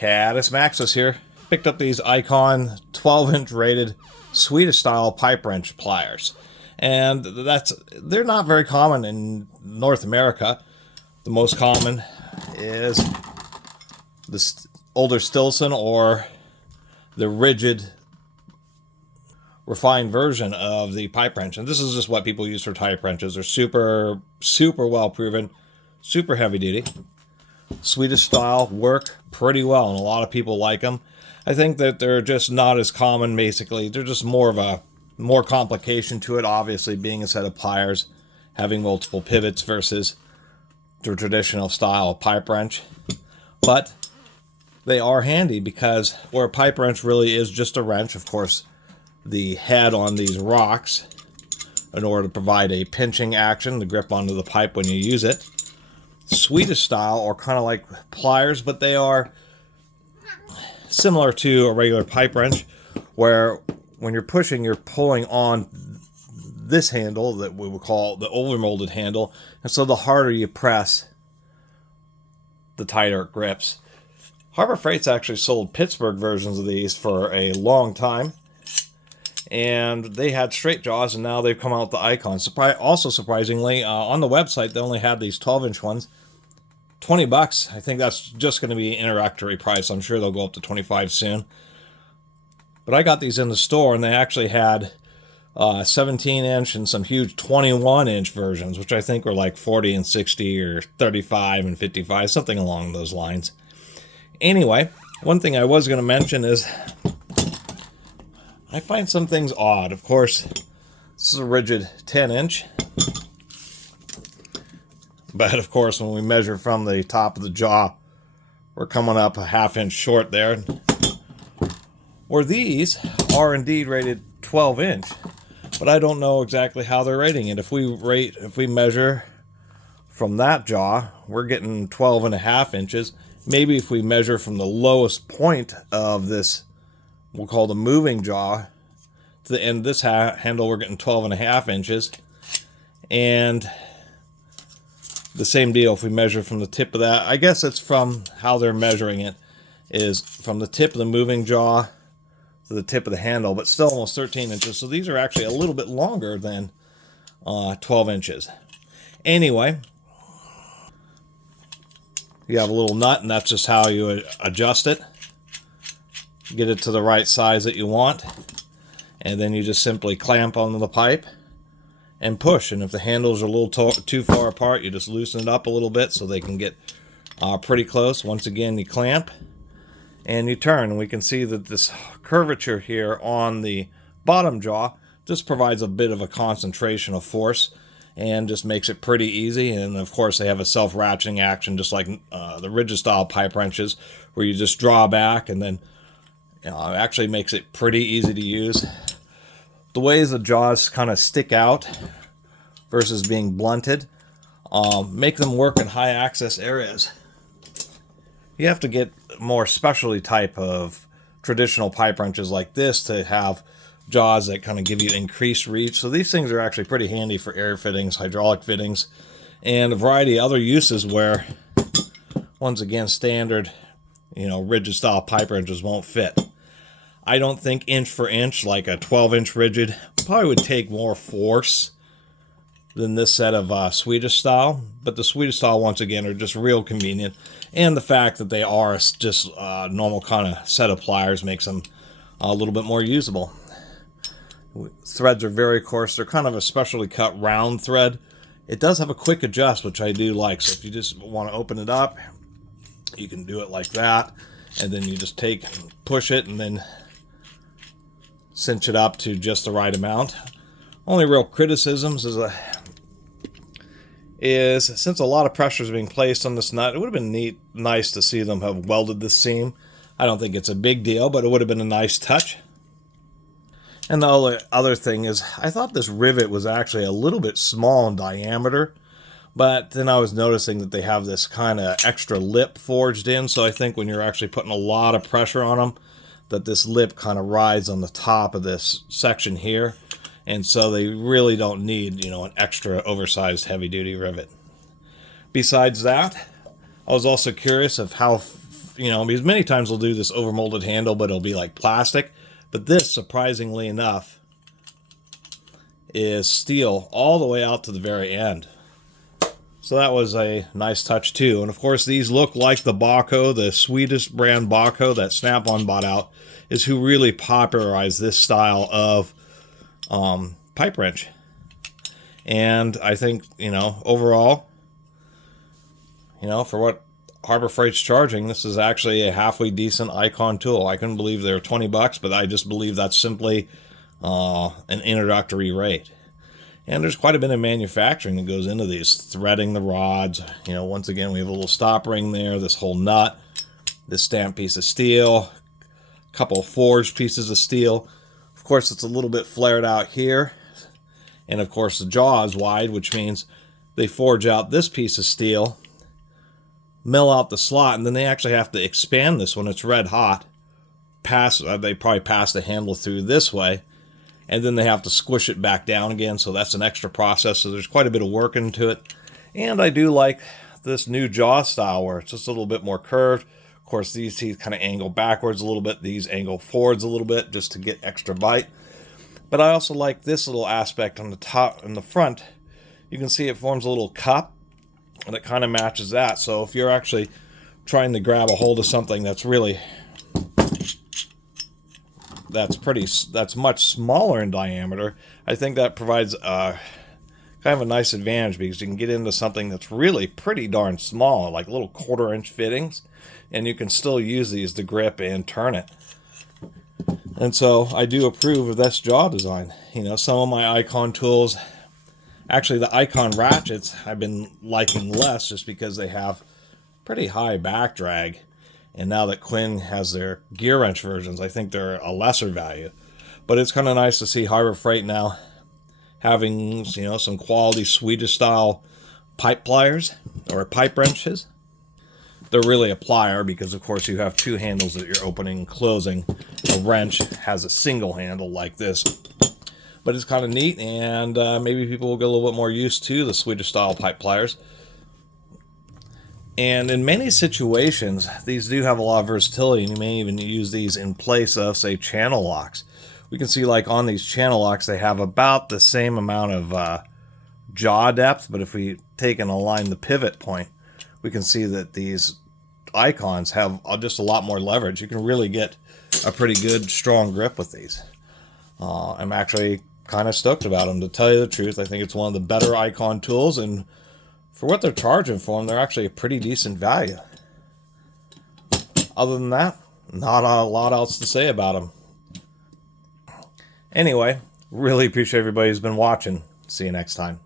Catus Maximus here. Picked up these Icon 12-inch rated Swedish style pipe wrench pliers. And they're not very common in North America. The most common is this older Stilson or the rigid refined version of the pipe wrench. And this is just what people use for pipe wrenches. They're super well proven, super heavy duty. Swedish style work pretty well, and a lot of people like them. I think that they're just not as common, basically. They're just more complication to it, obviously, being a set of pliers, having multiple pivots versus the traditional style of pipe wrench. But they are handy because where a pipe wrench really is just a wrench, of course, the head on these rocks in order to provide a pinching action, the grip onto the pipe when you use it. Swedish style are kind of like pliers, but they are similar to a regular pipe wrench, where when you're pushing, you're pulling on this handle that we would call the overmolded handle, and so the harder you press, the tighter it grips. Harbor Freight's actually sold Pittsburgh versions of these for a long time, and they had straight jaws, and now they've come out with the Icon. Also surprisingly, on the website they only had these 12-inch ones. $20. I think that's just going to be an introductory price. I'm sure they'll go up to $25 soon. But I got these in the store, and they actually had 17-inch and some huge 21-inch versions, which I think were like 40 and 60 or 35 and 55, something along those lines. Anyway, one thing I was going to mention is I find some things odd. Of course, this is a rigid 10-inch. But of course, when we measure from the top of the jaw, we're coming up a half-inch short there. Or these are indeed rated 12-inch, but I don't know exactly how they're rating it. If we measure from that jaw, we're getting 12.5 inches. Maybe if we measure from the lowest point of this, we'll call the moving jaw, to the end of this handle, we're getting 12.5 inches. And the same deal if we measure from the tip of that. I guess it's from how they're measuring it, is from the tip of the moving jaw to the tip of the handle, but still almost 13 inches. So these are actually a little bit longer than 12 inches. Anyway, you have a little nut, and that's just how you adjust it. Get it to the right size that you want, and then you just simply clamp onto the pipe and push. And if the handles are a little too far apart, you just loosen it up a little bit so they can get pretty close. Once again, you clamp and you turn, and we can see that this curvature here on the bottom jaw just provides a bit of a concentration of force and just makes it pretty easy. And of course, they have a self-ratcheting action, just like the rigid style pipe wrenches, where you just draw back, and then it actually makes it pretty easy to use. The ways the jaws kind of stick out versus being blunted make them work in high access areas. You have to get more specialty type of traditional pipe wrenches like this to have jaws that kind of give you increased reach. So these things are actually pretty handy for air fittings, hydraulic fittings, and a variety of other uses where, once again, standard, rigid style pipe wrenches won't fit. I don't think inch for inch, like a 12-inch rigid, probably would take more force than this set of Swedish style. But the Swedish style, once again, are just real convenient. And the fact that they are just a normal kind of set of pliers makes them a little bit more usable. Threads are very coarse. They're kind of a specially cut round thread. It does have a quick adjust, which I do like. So if you just want to open it up, you can do it like that. And then you just push it, and then cinch it up to just the right amount. Only real criticisms is since a lot of pressure is being placed on this nut, it would have been nice to see them have welded this seam. I don't think it's a big deal, but it would have been a nice touch. And the only other thing is, I thought this rivet was actually a little bit small in diameter, but then I was noticing that they have this kind of extra lip forged in, so I think when you're actually putting a lot of pressure on them, that this lip kind of rides on the top of this section here, and so they really don't need, an extra oversized heavy-duty rivet. Besides that, I was also curious of how you know, because many times they'll do this overmolded handle, but it'll be like plastic. But this, surprisingly enough, is steel all the way out to the very end. So that was a nice touch too. And of course, these look like the Baco, the Swedish brand Baco that Snap-on bought out, is who really popularized this style of pipe wrench. And I think, you know, overall, you know, for what Harbor Freight's charging, this is actually a halfway decent icon tool. I couldn't believe they were $20, but I just believe that's simply an introductory rate. And there's quite a bit of manufacturing that goes into these, threading the rods. You know, once again, we have a little stop ring there, this whole nut, this stamped piece of steel, a couple of forged pieces of steel. Of course, it's a little bit flared out here. And of course, the jaw is wide, which means they forge out this piece of steel, mill out the slot, and then they actually have to expand this when it's red hot. They probably pass the handle through this way, and then they have to squish it back down again, so that's an extra process. So there's quite a bit of work into it. And I do like this new jaw style where it's just a little bit more curved. Of course, these teeth kind of angle backwards a little bit. These angle forwards a little bit just to get extra bite. But I also like this little aspect on the top and the front. You can see it forms a little cup, and it kind of matches that. So if you're actually trying to grab a hold of something that's really, that's much smaller in diameter, I think that provides kind of a nice advantage, because you can get into something that's really pretty darn small, like little 1/4-inch fittings, and you can still use these to grip and turn it. And so I do approve of this jaw design. You know, some of my icon tools, actually the icon ratchets, I've been liking less just because they have pretty high back drag. And now that Quinn has their gear wrench versions, I think they're a lesser value. But it's kind of nice to see Harbor Freight now having, you know, some quality Swedish style pipe pliers or pipe wrenches. They're really a plier because, of course, you have two handles that you're opening and closing. A wrench has a single handle like this. But it's kind of neat, and maybe people will get a little bit more used to the Swedish style pipe pliers. And in many situations, these do have a lot of versatility, and you may even use these in place of, say, channel locks. We can see, like, on these channel locks, they have about the same amount of jaw depth, but if we take and align the pivot point, we can see that these icons have just a lot more leverage. You can really get a pretty good, strong grip with these. I'm actually kind of stoked about them, to tell you the truth. I think it's one of the better icon tools, and for what they're charging for them, they're actually a pretty decent value. Other than that, not a lot else to say about them. Anyway, really appreciate everybody who's been watching. See you next time.